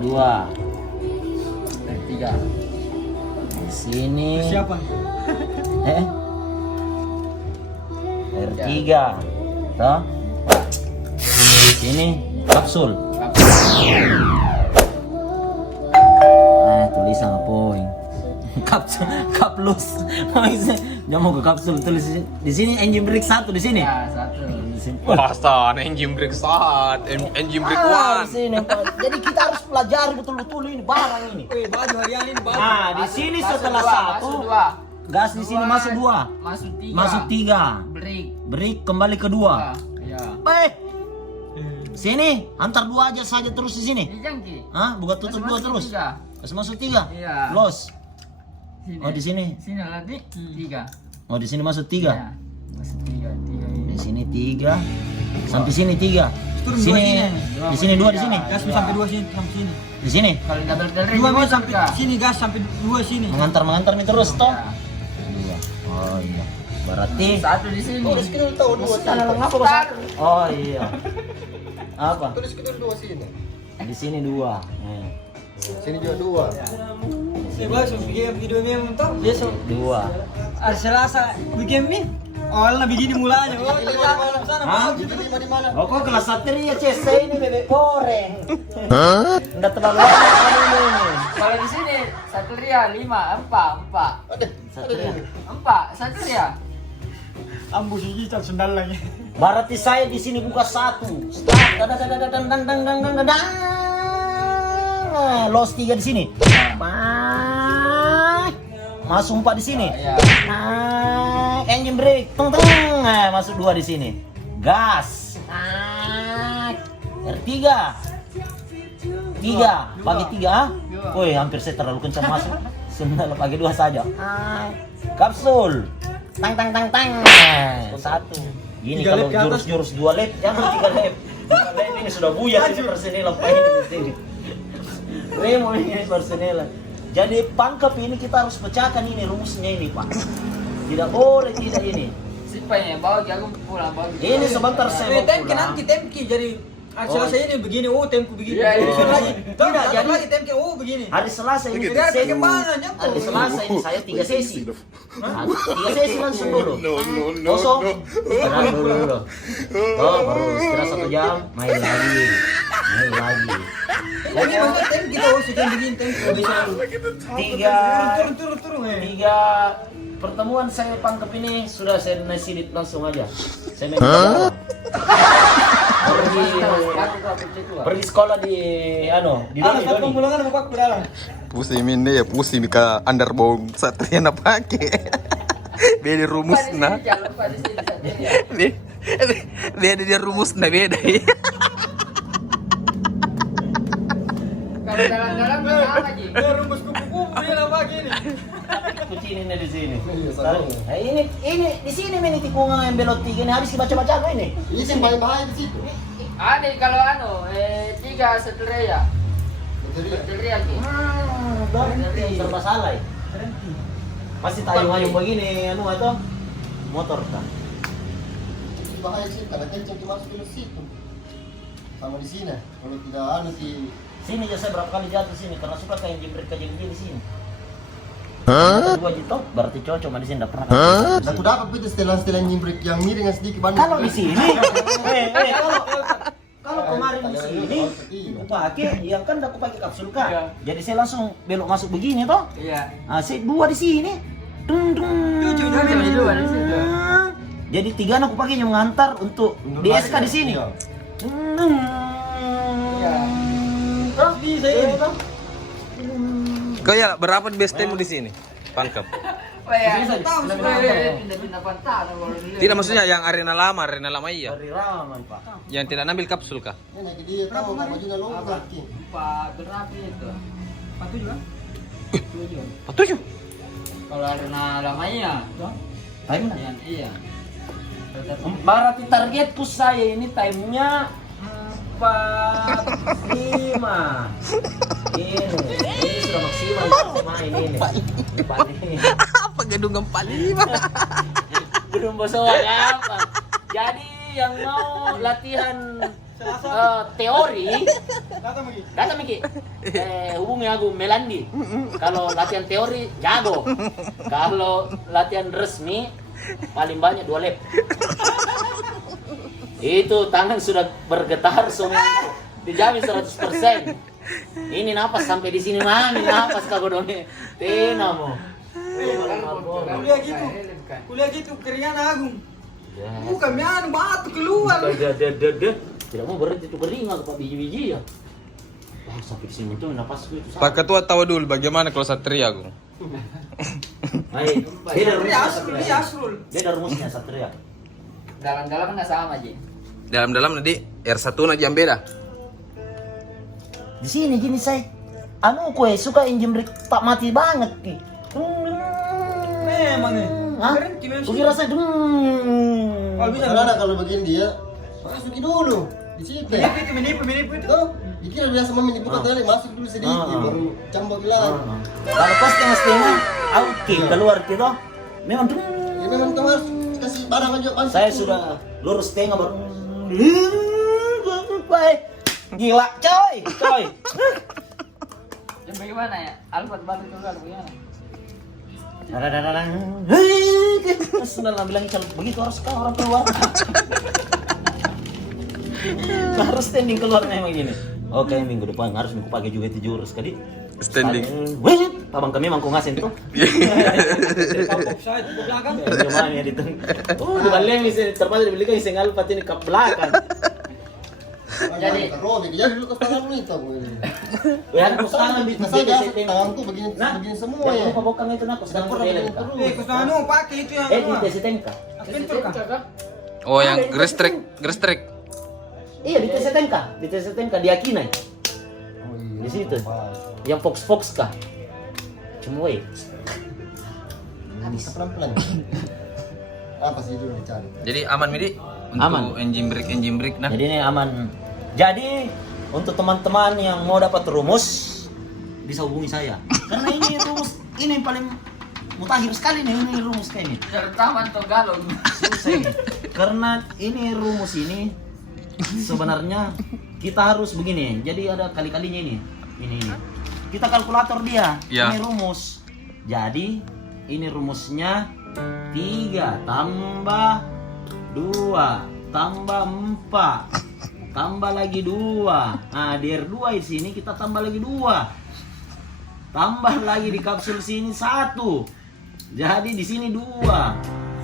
2. R3. Di sini. Siapa? R3. Toh? Sini kapsul. Tulisan poin. Kapsul, kaplus. Dia mau ke kapsul tulis di sini engine brake 1 di sini. Ya, 1. Di sini. Pasan, engine brake start, engine brake Di one. sini, Pak. Jadi kita harus pelajari betul-betul ini barang ini. Baju harian ini baju. Nah, di sini setelah Masuk 1 2. gas di sini masuk 2. Masuk 3. Masuk 3. Break. Break kembali ke 2. Ya. Baik. Sini, antar 2 aja saja terus di sini. Ini jangki. Hah? Buka tutup 2 terus. Masuk masuk 3. Iya. Los. Sini. Oh, di sini. Sini lagi 3. Oh, di sini masuk 3. Ya. Masuk 3 ini. Di sini 3. Sampai sini 3. Turun Sini. dua Di sini 2 di sini. Gas sampai 2 sini, sampai sini. Di sini. Kalau double barrel 2 juga sampai juga. sini, gas sampai 2 sini. Mengantar nih terus toh. Ya. 2. Oh iya. Berarti 1 di sini. Tulis kita tahu dua Tanah sini. ngapa Bos? Oh iya. Apa? Tulis kita dua sini. Di sini 2. Sini juga dua. Saya bahas bikin video memang tahu. Besok 2. hari Selasa bikin mie. Awalnya begini mulanya. Oh, ternyata sana Hah? Itu lima di mana? Oh, kok kelas satria CS ini bebek goreng. Hah? Enggak terlalu lama ini. Kalau di sini Satria 5, 4. Ada. Satria. 4 Satria. ambus gigi cat sendal lagi. Berarti saya di sini buka 1. Start. Los 3 di sini. Masuk 4 di sini. Ya. Engine brake. Masuk 2 di sini. Gas. R3. 3. Pakai 3. Woi, hampir saya terlalu kencang masuk. Sebenarnya pakai 2 saja. Kapsul. Tang. 1. Gini 3 kalau lap ke atas. jurus-jurus 2 lap, jangan 3 lap. 3 lap ini sudah buyar ini personil apa ini di sini. Remo ini personil. Jadi pangkep ini kita harus pecahkan ini rumusnya ini, Pak. Tidak boleh tidak ini. Sipanya bawa aku pulang bawa. Ini sebentar saya mau Temki pulang. nanti temki jadi hari Selasa ini begini, oh temku begini. Iya, iya. Besok lagi. Tidak, Jadi jadi- lagi temki, oh begini. Hari Selasa ini Biar sesi. bagaimana nyampe? Hari Selasa ini saya 3 sesi. 3 sesi langsung dulu. Kosong. Istirahat dulu. Oh, baru istirahat 1 jam, main lagi. Jadi maksudnya temki tuh, sudah begini temki. Oh, bisa dulu. 3 Turun. 3 pertemuan saya pangkep ini sudah saya nasidip langsung aja. Saya main pergi sekolah di di Alas Doni. pembulangan buka ke dalam. Pusing ini ya, pusing ka underbone satria na pake. Beda rumus na. Jangan lupa di sini Satria. Beda dia rumus na beda. Kalau dalam-dalam apa lagi? Ya rumus kupu-kupu dia apa gini. Kucingnya di sini. Nah, ini di sini ini tikungan yang belok 3 ini habis baca-baca apa ini? Ini yang paling bahaya di situ. Ada kalau 3 Satria. Satria ki. Berarti serba salah ya. Pasti tayung-tayung begini atau motor kan. Ini bahaya sih karena kencang masuk ke situ. Sama di sini. Kalau tidak di Sini aja saya berapa kali jatuh sini karena suka kayak jebret di sini. Hah? 2 juta berarti cocok di sini enggak pernah. Nah, aku dapat itu setelah nyimbrek yang miring yang sedikit banyak. Kalau di sini kalau kemarin di sini aku pakai yang kan aku pakai kapsul kan. Iya. Jadi saya langsung belok masuk begini toh. Iya. Ah, saya 2 di sini. Dua di situ. Jadi 3 aku pakainya mengantar untuk DSK di sini. Iya. Iya. Toh, Bisa ini. toh. Kau ya berapa best time di sini? Pangkep. Apa ya? Bisa, tahu, bisa. Pindah-pindah pantai kalau dulu. Tidak maksudnya yang arena lama iya. Dari Raman, Pak. Yang tidak ambil kapsul kah? Ini lagi dia tahu bajunya longgar. Ki. Pak berapa itu? Patu juga. Patuh. Kalau arena lamanya, Time iya. berarti targetku saya ini time-nya 45. Ini sudah maksimal main ini. Apa gedung 45? Belum bosan apa. Jadi yang mau latihan teori, datang Miki. Hubungi aku Melandi. Kalau latihan teori jago. Kalau latihan resmi paling banyak 2 lap. Itu tangan sudah bergetar semua. Dijamin 100%. Ini napas sampai di sini mami napas kagodone. Tenamo. Kuliah gitu keringan Agung. Bukan mian batu keluar. Tidak mau berhenti itu keringat Pak biji-biji ya. Sampai di sini tuh napasku itu. Pak Ketua tahu dulu bagaimana kalau Satria, Gung. Baik. Dia Asrul. Dia ada rumusnya Satria. Dalam-dalam kan sama aja. Dalam-dalam nanti R1 aja yang beda. Di sini gini saya. Anu kue suka engine brake tak mati banget ki. Memang nih. Hah? Kira saya Kalau bisa Karena kalau begini dia, masukin dulu di situ. menipu itu. Tuh, dikira biasa menipu kali, masuk dulu sedikit, baru cambak bilang. Kalau pas setengah oke keluar gitu. Memang Ya memang tuh harus kasih barang aja kan. saya sudah lurus setengah baru. Baik. Gila coy. Yang bagaimana ya? Alfat batu juga bagaimana? Sudah bilang kalau begitu harus kan orang keluar. Harus standing keluar memang gini. Oke, minggu depan harus aku pakai juga itu jurus kali. Standing. Abang kami mangku ngasin tuh. Offside ke belakang. Gimana ya itu? Di balik bisa termasuk dibelikan iseng Alphard ini ke belakang. Jadi- jadi dulu ke tangan itu. Ya aku sekarang di Saya tanganku begini semua Yang ya. lupa bokang itu nak sedang Pernah pertele begini kah? terus. Kusano pakai itu yang Di tes tengka. Pintur kah? Oh, yang gestrek. Iya di tes tengka di Akinai. Di situ. Yang Fox kah? Cuma Bisa pelan-pelan. Apa sih dulu dicari? Jadi aman Midi untuk Aman. engine brake nah. Jadi ini aman. Jadi untuk teman-teman yang mau dapat rumus bisa hubungi saya. Karena ini rumus ini yang paling mutakhir sekali nih ini rumus kayak ini. Terutama untuk galon. Susah ini. Karena ini rumus ini sebenarnya kita harus begini. Jadi ada kali-kalinya ini. Ini. Kita kalkulator dia. Ya. Ini rumus. Jadi ini rumusnya 3 tambah 2 tambah 4 tambah lagi 2. Nah, di R2 di sini kita tambah lagi 2. Tambah lagi di kapsul sini 1. Jadi di sini 2.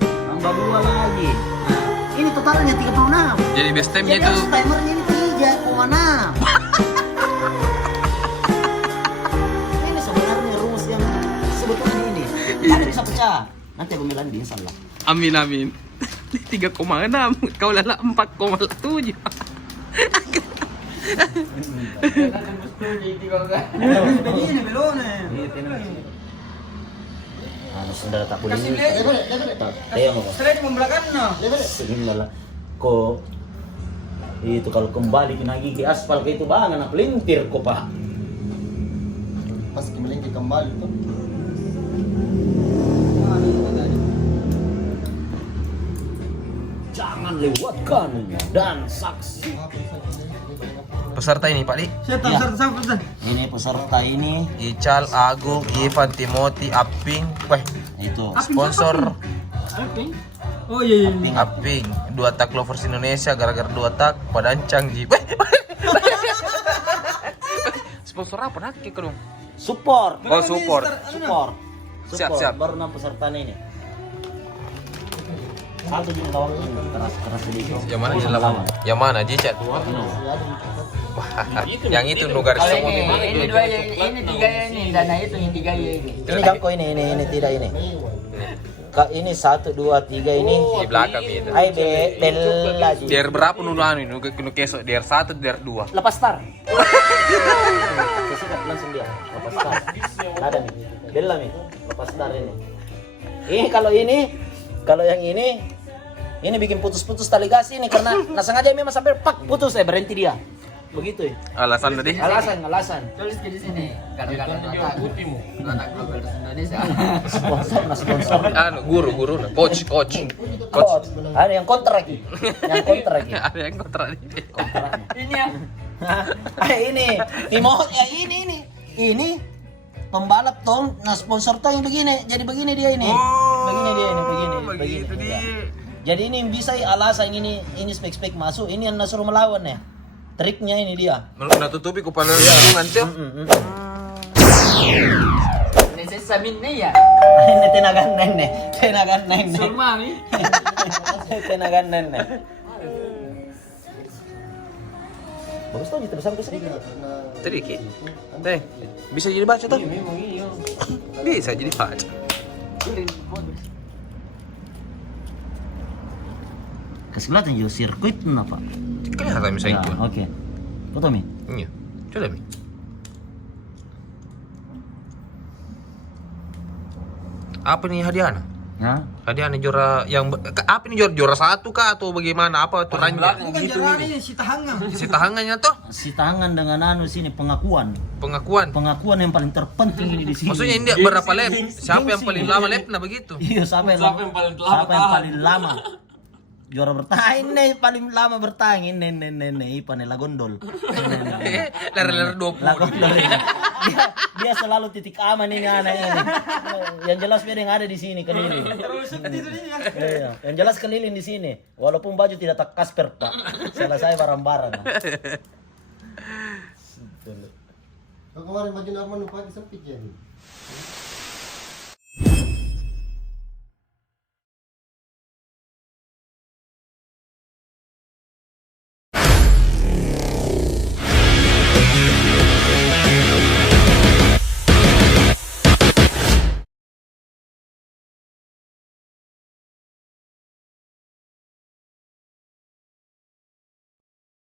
Tambah 2 lagi. Nah, ini totalnya 36. Jadi base time-nya Jadi itu harus timernya ini 3,6. Ini sebenarnya rumus yang sebetulnya ini. Ada bisa pecah. Nanti aku bilang dia salah. amin. 3,6 kau lala 4,7. Begini belone. Ano sandala tak boleh. Kasih lihat. Ayo mo. Straight mo belakang no. Segala ko itu kalau kembali ke nagi ke aspal kayak itu bang anak pelintir ko pak. Pas melingkir kembali tuh. Jangan lewatkan dan saksi. Peserta ini Pak Di, Siapa Ya. peserta? Ini peserta ini Ical, Agung, Ivan, Timothy, Aping, itu sponsor Oh iya. Aping, 2 tak lovers Indonesia gara-gara 2 tak padancang Ji. Sponsor apa nak ke dong? support. Oh, support. Support. Siap. Baru enam peserta ini. Satu jenis lawan ini keras sedikit. Yang mana di lawan? Yang mana Ji chat? Yang itu nugar Kalau semua ini, minggu. ini 2 ya, ini 3 ya ini, dana itu yang 3 ya ini. Ini Jangko ini tidak ini. Kak ini 1 2 3 ini. Di belakang itu. Ai Bella Ji. DR berapa nuduhan ini? Nu kesok DR 1, DR 2. Lepas star. Sesikat langsung dia. Lepas star. Ada nih. Bella nih. Lepas star ini. Kalau yang ini bikin putus-putus tali gas ini karena sengaja memang sampai pak putus berhenti dia. begitu ya. Alasan tadi? Alasan. Tulis di sini. Kadang-kadang anak global Indonesia. Sponsor. Anu, guru, coach. Coach. Ada yang kontrak lagi. Ada yang kontrak nih. Ini ya. Ini Timot ya ini pembalap tong, nah sponsor tong yang begini, jadi begini dia ini, begini dia. Jadi ini yang bisa alasan ini spek masuk, ini yang suruh melawan ya, triknya ini dia. Nak tutupi kepala lingkungan sih. Ini saya samin nih ya. Ini tenaga nenek. Sulmami. Tenaga nenek. Bagus tuh gitu besar kesini. Tadi Ki. Bisa jadi baca tuh. Bisa jadi baca. Kasih kelihatan juga sirkuit apa? Kelihatan misalnya itu. Oke. Foto mi. Iya. Coba mi. Apa nih hadiahnya? Ya. Hadiahnya juara yang apa nih juara satu kah atau bagaimana? Apa aturannya? Bukan juara ini si Tahangan. Si tangannya tuh Si tangan dengan sini pengakuan yang paling terpenting ini di sini. maksudnya ini berapa lap? Siapa yang paling lama lap? Nah begitu. Iya, siapa yang paling lama? Juara bertahan nih, paling lama bertahan ini Ipan la gondol. Lari-lari 20. La gondol. Dia selalu titik aman ini anak ini. Yang jelas dia yang ada di sini keliling. Terus seperti itu dia. Iya, yang jelas keliling di sini. Walaupun baju tidak tak kasper, Pak. Selesai barang-barang. Kau kemarin baju Norman lupa sempit ya nih.